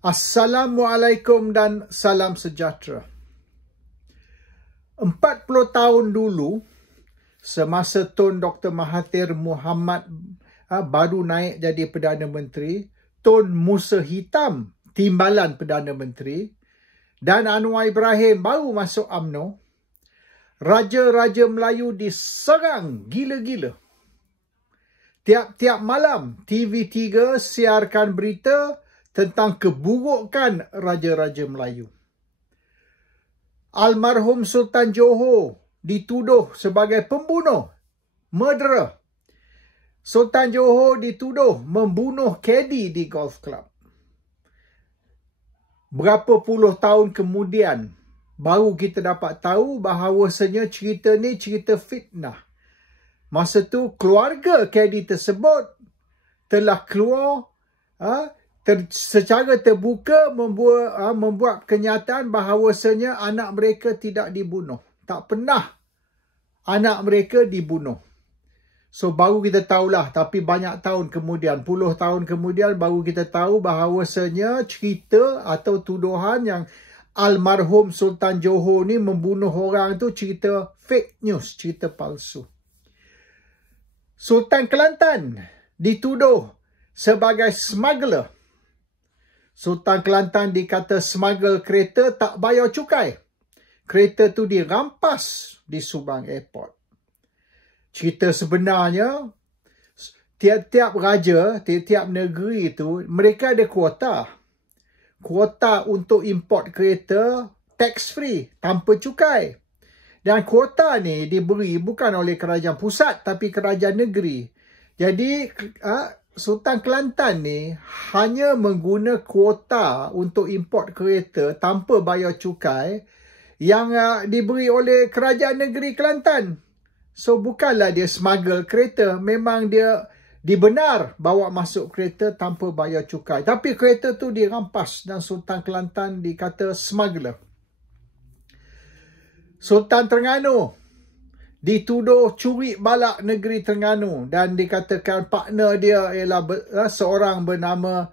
Assalamualaikum dan salam sejahtera. 40 tahun dulu, semasa Tun Dr. Mahathir Mohamad baru naik jadi Perdana Menteri, Tun Musa Hitam timbalan Perdana Menteri, dan Anwar Ibrahim baru masuk UMNO, Raja-Raja Melayu diserang gila-gila. Tiap-tiap malam, TV3 siarkan berita tentang keburukan Raja-Raja Melayu. Almarhum Sultan Johor dituduh sebagai pembunuh, murderer. Sultan Johor dituduh membunuh kedi di golf club. Berapa puluh tahun kemudian, baru kita dapat tahu bahawasanya cerita ni cerita fitnah. Masa tu keluarga kedi tersebut telah keluar secara terbuka membuat kenyataan bahawasanya anak mereka tidak dibunuh. Tak pernah anak mereka dibunuh. So baru kita tahulah, tapi banyak tahun kemudian, puluh tahun kemudian baru kita tahu bahawasanya cerita atau tuduhan yang almarhum Sultan Johor ni membunuh orang tu cerita fake news, cerita palsu. Sultan Kelantan dituduh sebagai smuggler. Sultan Kelantan dikata smuggle kereta tak bayar cukai. Kereta tu dirampas di Subang Airport. Cerita sebenarnya, tiap-tiap raja, tiap-tiap negeri tu, mereka ada kuota. Kuota untuk import kereta tax free, tanpa cukai. Dan kuota ni diberi bukan oleh kerajaan pusat, tapi kerajaan negeri. Jadi, Sultan Kelantan ni hanya mengguna kuota untuk import kereta tanpa bayar cukai yang diberi oleh kerajaan negeri Kelantan. So bukanlah dia smuggle kereta, memang dia dibenar bawa masuk kereta tanpa bayar cukai. Tapi kereta tu dirampas dan Sultan Kelantan dikata smuggler. Sultan Terengganu dituduh curi balak negeri Terengganu dan dikatakan partner dia ialah seorang bernama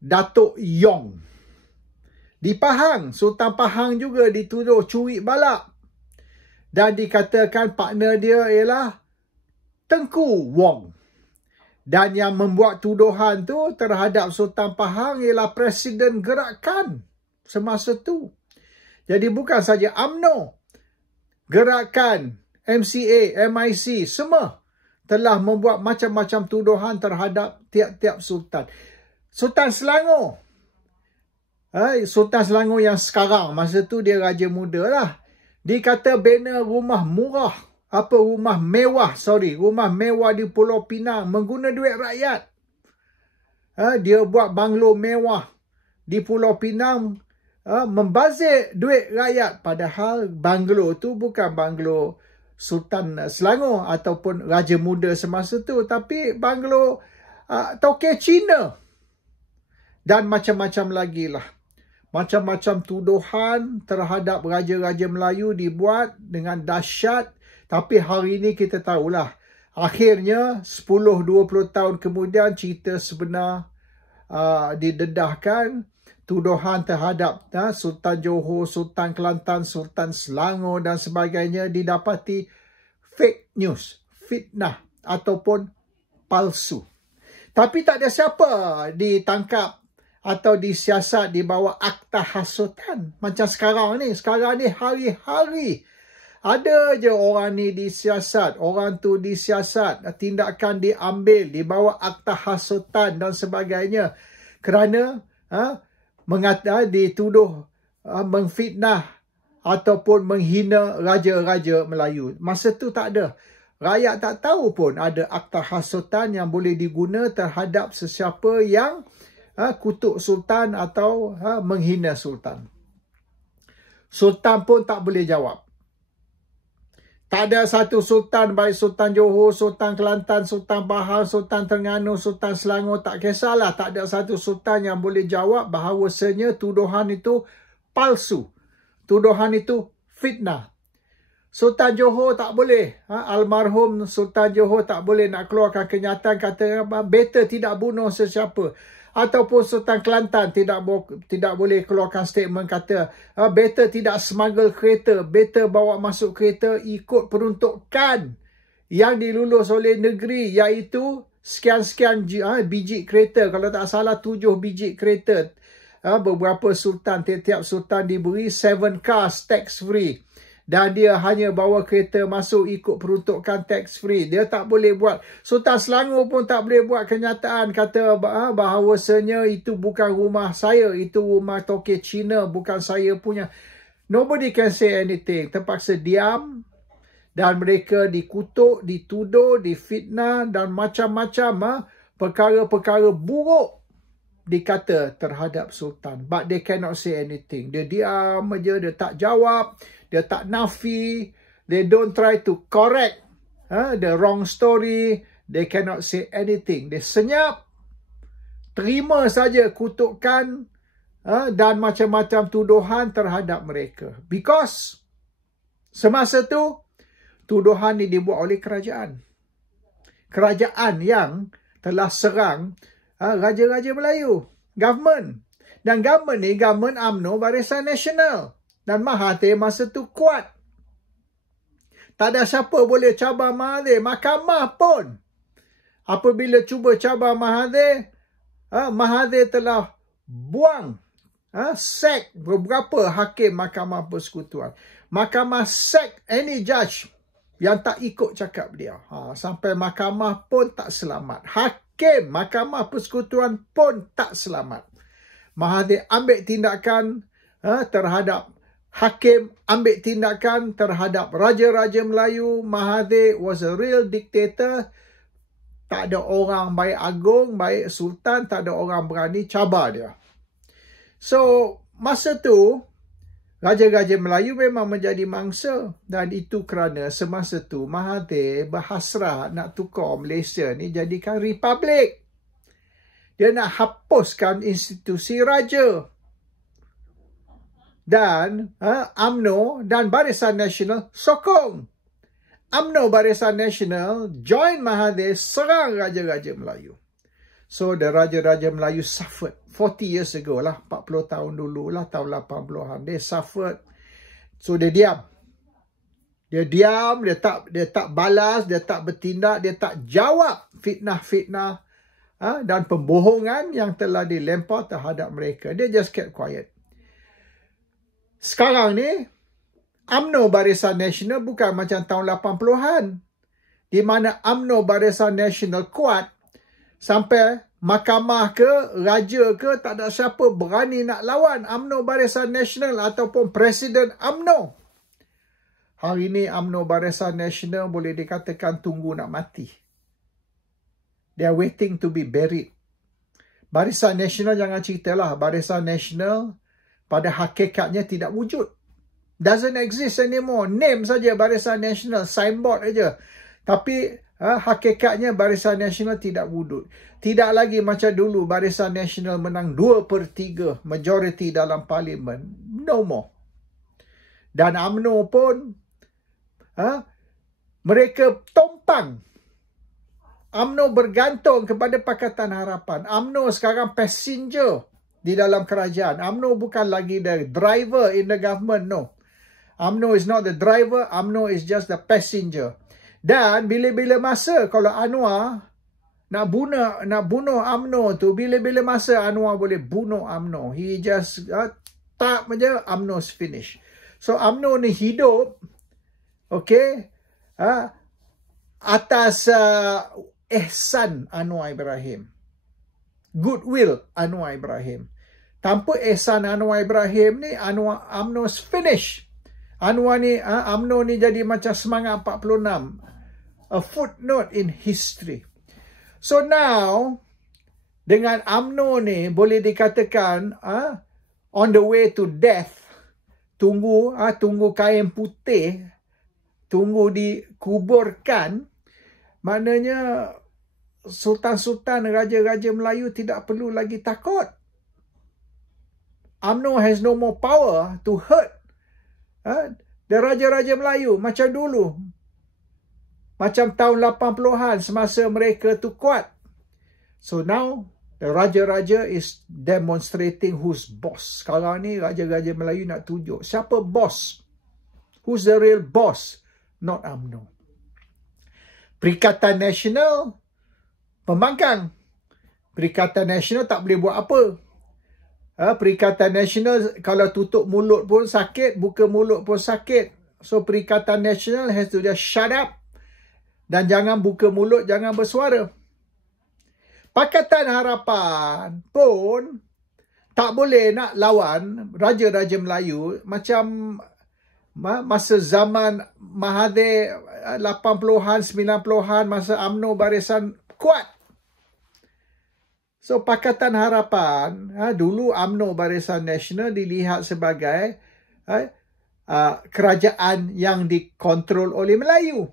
Datuk Yong. Di Pahang, Sultan Pahang juga dituduh curi balak dan dikatakan partner dia ialah Tengku Wong. Dan yang membuat tuduhan tu terhadap Sultan Pahang ialah Presiden Gerakan semasa tu. Jadi bukan saja UMNO, Gerakan, MCA, MIC, semua telah membuat macam-macam tuduhan terhadap tiap-tiap sultan. Sultan Selangor. Sultan Selangor yang sekarang, masa tu dia raja muda lah. Dikata bina rumah murah, rumah mewah di Pulau Pinang mengguna duit rakyat. Dia buat banglo mewah di Pulau Pinang, membazir duit rakyat. Padahal banglo tu bukan banglo Sultan Selangor ataupun Raja Muda semasa tu, tapi banglo Tokek Cina. Dan macam-macam lagi lah. Macam-macam tuduhan terhadap Raja-Raja Melayu dibuat dengan dahsyat. Tapi hari ini kita tahulah, akhirnya 10-20 tahun kemudian cerita sebenar didedahkan. Tuduhan terhadap Sultan Johor, Sultan Kelantan, Sultan Selangor dan sebagainya didapati fake news, fitnah ataupun palsu. Tapi tak ada siapa ditangkap atau disiasat di bawah akta hasutan. Macam sekarang ni hari-hari ada je orang ni disiasat, orang tu disiasat, tindakan diambil di bawah akta hasutan dan sebagainya. Kerana dituduh mengfitnah ataupun menghina Raja-Raja Melayu. Masa tu tak ada. Rakyat tak tahu pun ada akta hasutan yang boleh diguna terhadap sesiapa yang kutuk Sultan atau menghina Sultan. Sultan pun tak boleh jawab. Tak ada satu sultan, baik Sultan Johor, Sultan Kelantan, Sultan Pahang, Sultan Terengganu, Sultan Selangor, tak kisahlah. Tak ada satu sultan yang boleh jawab bahawasanya tuduhan itu palsu. Tuduhan itu fitnah. Sultan Johor tak boleh. Almarhum Sultan Johor tak boleh nak keluarkan kenyataan kata better tidak bunuh sesiapa. ataupun Sultan Kelantan tidak boleh keluarkan statement kata better tidak smuggle kereta, better bawa masuk kereta ikut peruntukan yang dilulus oleh negeri, iaitu sekian-sekian biji kereta. Kalau tak salah 7 biji kereta. Beberapa sultan, tiap-tiap sultan diberi 7 cars tax free. Dan dia hanya bawa kereta masuk ikut peruntukan tax free. Dia tak boleh buat. Sultan Selangor pun tak boleh buat kenyataan kata bahawasanya itu bukan rumah saya, itu rumah toke Cina, bukan saya punya. Nobody can say anything. Terpaksa diam dan mereka dikutuk, dituduh, difitnah dan macam-macam perkara-perkara buruk dikata terhadap sultan. But they cannot say anything. Dia diam aja, dia tak jawab. Dia tak nafi. They don't try to correct the wrong story. They cannot say anything. Dia senyap. Terima saja kutukan dan macam-macam tuduhan terhadap mereka. Because semasa tu, tuduhan ini dibuat oleh kerajaan. Kerajaan yang telah serang Raja-Raja Melayu. Government. Dan government ni, government UMNO Barisan Nasional. Dan Mahathir masa tu kuat. Tak ada siapa boleh cabar Mahathir. Mahkamah pun. Apabila cuba cabar Mahathir, Mahathir telah buang, sack beberapa hakim Mahkamah Persekutuan. Mahkamah sack any judge yang tak ikut cakap dia. Sampai mahkamah pun tak selamat. Hakim Mahkamah Persekutuan pun tak selamat. Mahathir ambil tindakan terhadap hakim, ambil tindakan terhadap Raja-Raja Melayu. Mahathir was a real dictator. Tak ada orang baik agung, baik sultan, tak ada orang berani cabar dia. So, masa tu, Raja-Raja Melayu memang menjadi mangsa. Dan itu kerana semasa tu Mahathir berhasrat nak tukar Malaysia ni jadikan republik. Dia nak hapuskan institusi raja. Dan UMNO dan Barisan Nasional sokong. UMNO Barisan Nasional join Mahathir serang Raja-Raja Melayu. So the Raja-Raja Melayu suffered 40 years ago lah, 40 tahun dulu lah, tahun 80-an. They suffered. So dia diam. Dia diam, dia tak balas, dia tak bertindak, dia tak jawab fitnah-fitnah dan pembohongan yang telah dilempar terhadap mereka. Dia just kept quiet. Sekarang ni, UMNO Barisan Nasional bukan macam tahun 80-an. Di mana UMNO Barisan Nasional kuat sampai mahkamah ke, raja ke, tak ada siapa berani nak lawan UMNO Barisan Nasional ataupun Presiden UMNO. Hari ini UMNO Barisan Nasional boleh dikatakan tunggu nak mati. They are waiting to be buried. Barisan Nasional jangan ceritalah. Barisan Nasional pada hakikatnya tidak wujud. Doesn't exist anymore. Name saja Barisan Nasional. Signboard aja. Tapi hakikatnya Barisan Nasional tidak wujud. Tidak lagi macam dulu Barisan Nasional menang 2/3 majoriti dalam parlimen. No more. Dan UMNO pun mereka tompang. UMNO bergantung kepada Pakatan Harapan. UMNO sekarang passenger di dalam kerajaan. UMNO bukan lagi the driver in the government, no. UMNO is not the driver, UMNO is just the passenger. Dan bila-bila masa kalau Anwar nak bunuh UMNO tu, bila-bila masa Anwar boleh bunuh UMNO. He just tap aja, UMNO's finish. So UMNO ni hidup, okay, atas ihsan Anwar Ibrahim. Goodwill Anwar Ibrahim. Tanpa ihsan Anwar Ibrahim ni, UMNO's finish. UMNO ni jadi macam semangat 46. A footnote in history. So now, dengan UMNO ni boleh dikatakan on the way to death. Tunggu kain putih, tunggu dikuburkan. Maknanya sultan-sultan, raja-raja Melayu tidak perlu lagi takut. UMNO has no more power to hurt the raja-raja Melayu macam dulu. Macam tahun 80-an semasa mereka tu kuat. So now, Raja-raja is demonstrating who's boss. Sekarang ni raja-raja Melayu nak tunjuk siapa boss. Who's the real boss? Not UMNO. Perikatan Nasional pembangkang. Perikatan Nasional tak boleh buat apa. Perikatan Nasional kalau tutup mulut pun sakit, buka mulut pun sakit. So Perikatan Nasional has to just shut up. Dan jangan buka mulut, jangan bersuara. Pakatan Harapan pun tak boleh nak lawan raja-raja Melayu macam masa zaman Mahathir 80-an, 90-an, masa UMNO Barisan Kuat. So Pakatan Harapan, dulu UMNO Barisan Nasional dilihat sebagai kerajaan yang dikontrol oleh Melayu.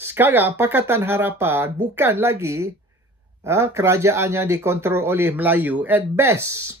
Sekarang Pakatan Harapan bukan lagi kerajaan yang dikontrol oleh Melayu. At best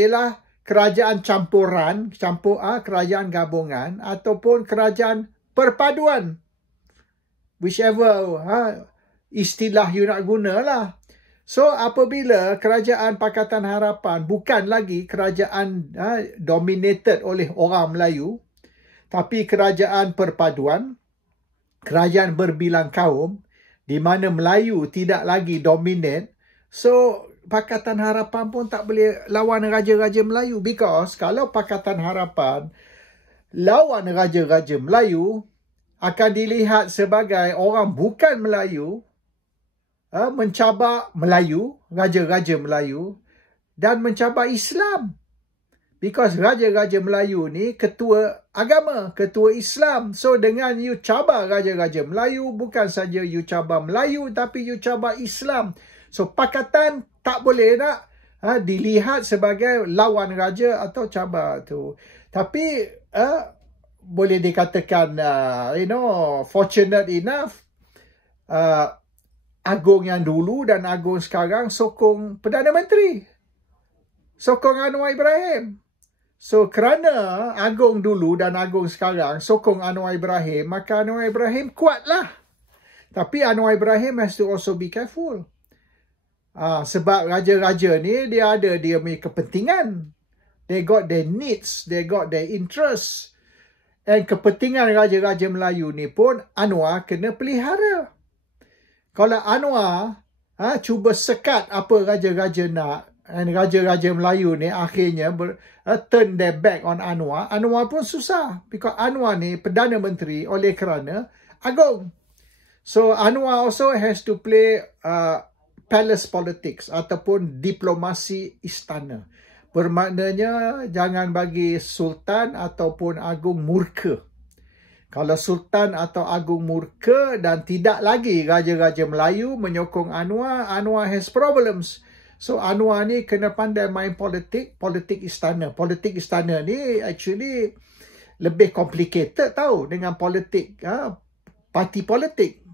ialah kerajaan campuran, kerajaan gabungan ataupun kerajaan perpaduan. Whichever istilah you nak gunalah. So apabila kerajaan Pakatan Harapan bukan lagi kerajaan dominated oleh orang Melayu, tapi kerajaan perpaduan, kerajaan berbilang kaum, di mana Melayu tidak lagi dominate, so Pakatan Harapan pun tak boleh lawan raja-raja Melayu. Because kalau Pakatan Harapan lawan raja-raja Melayu, akan dilihat sebagai orang bukan Melayu, mencabar Melayu, raja-raja Melayu, dan mencabar Islam. Because raja-raja Melayu ni ketua agama, ketua Islam. So dengan you cabar raja-raja Melayu, bukan saja you cabar Melayu, tapi you cabar Islam. So Pakatan tak boleh nak dilihat sebagai lawan raja atau cabar tu. Tapi boleh dikatakan, fortunate enough, Agong yang dulu dan Agong sekarang sokong Perdana Menteri. Sokong Anwar Ibrahim. So kerana Agong dulu dan Agong sekarang sokong Anwar Ibrahim, maka Anwar Ibrahim kuatlah. Tapi Anwar Ibrahim has to also be careful. Sebab raja-raja ni dia punya kepentingan. They got their needs, they got their interests. And kepentingan raja-raja Melayu ni pun Anwar kena pelihara. Kalau Anwar cuba sekat apa raja-raja nak, dan raja-raja Melayu ni akhirnya turn their back on Anwar, Anwar pun susah. Because Anwar ni Perdana Menteri oleh kerana Agong. So Anwar also has to play palace politics ataupun diplomasi istana. Bermaknanya jangan bagi Sultan ataupun Agong murka. Kalau Sultan atau Agong murka dan tidak lagi raja-raja Melayu menyokong Anwar, Anwar has problems. So Anwar ni kena pandai main politik istana. Politik istana ni actually lebih complicated tau dengan politik parti politik.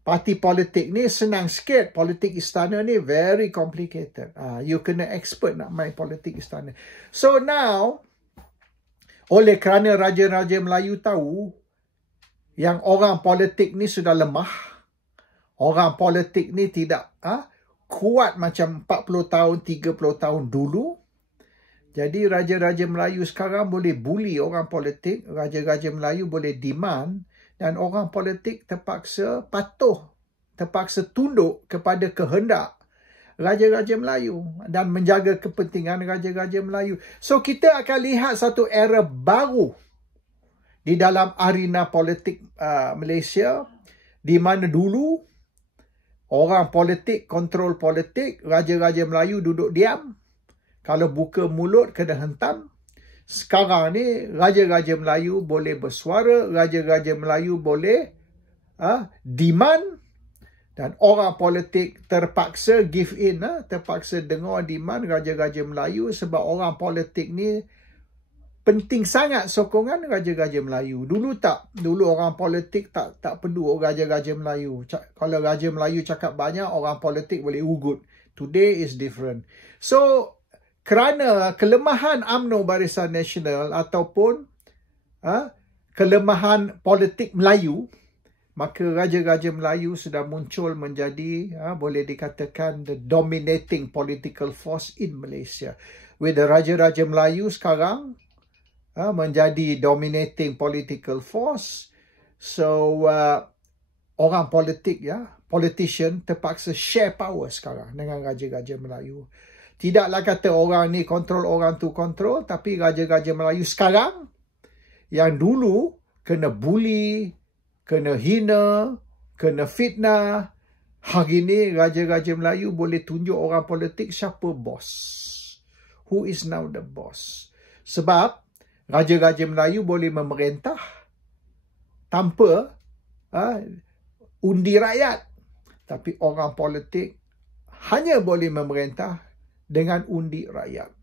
Parti politik ni senang sikit, politik istana ni very complicated. You kena expert nak main politik istana. So now, oleh kerana raja-raja Melayu tahu yang orang politik ni sudah lemah, orang politik ni tidak kuat macam 40 tahun, 30 tahun dulu. Jadi raja-raja Melayu sekarang boleh bully orang politik, raja-raja Melayu boleh demand, dan orang politik terpaksa patuh, terpaksa tunduk kepada kehendak raja-raja Melayu dan menjaga kepentingan raja-raja Melayu. So kita akan lihat satu era baru di dalam arena politik Malaysia, di mana dulu orang politik kontrol politik, raja-raja Melayu duduk diam. Kalau buka mulut kena hentam. Sekarang ni raja-raja Melayu boleh bersuara, raja-raja Melayu boleh demand, dan orang politik terpaksa give in, terpaksa dengar demand raja-raja Melayu sebab orang politik ni penting sangat sokongan raja-raja Melayu. Dulu tak. Dulu orang politik tak perlu raja-raja Melayu. Kalau raja Melayu cakap banyak, orang politik boleh ugut. Today is different. So kerana kelemahan UMNO Barisan Nasional ataupun kelemahan politik Melayu, maka Raja-Raja Melayu sudah muncul menjadi boleh dikatakan the dominating political force in Malaysia. With the Raja-Raja Melayu sekarang menjadi dominating political force, so orang politik politician terpaksa share power sekarang dengan Raja-Raja Melayu. Tidaklah kata orang ni kontrol, orang tu kontrol, tapi Raja-Raja Melayu sekarang yang dulu kena bully, kena hina, kena fitnah, hari ni Raja-Raja Melayu boleh tunjuk orang politik siapa bos. Who is now the boss? Sebab Raja-Raja Melayu boleh memerintah tanpa undi rakyat. Tapi orang politik hanya boleh memerintah dengan undi rakyat.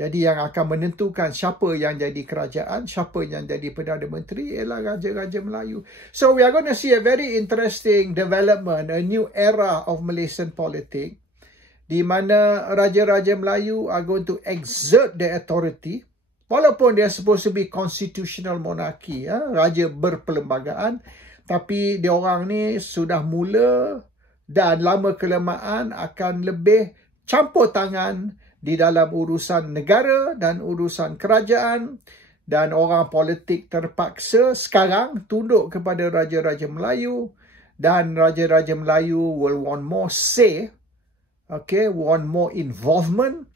Jadi yang akan menentukan siapa yang jadi kerajaan, siapa yang jadi Perdana Menteri ialah Raja-Raja Melayu. So we are going to see a very interesting development, a new era of Malaysian politics, di mana Raja-Raja Melayu are going to exert their authority, walaupun they are supposed to be constitutional monarchy, raja berperlembagaan, tapi dia orang ni sudah mula dan lama kelamaan akan lebih campur tangan di dalam urusan negara dan urusan kerajaan, dan orang politik terpaksa sekarang tunduk kepada Raja-Raja Melayu, dan Raja-Raja Melayu will want more say, want more involvement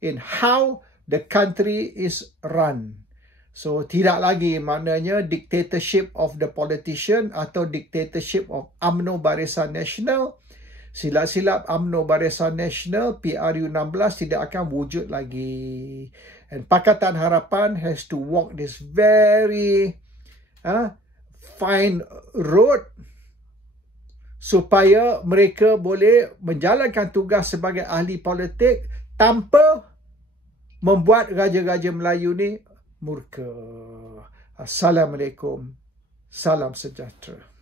in how the country is run. So tidak lagi maknanya dictatorship of the politician atau dictatorship of UMNO Barisan Nasional. Silap-silap UMNO Barisan Nasional PRU 16 tidak akan wujud lagi. And Pakatan Harapan has to walk this very fine road supaya mereka boleh menjalankan tugas sebagai ahli politik tanpa membuat Raja-Raja Melayu ni murka. Assalamualaikum. Salam sejahtera.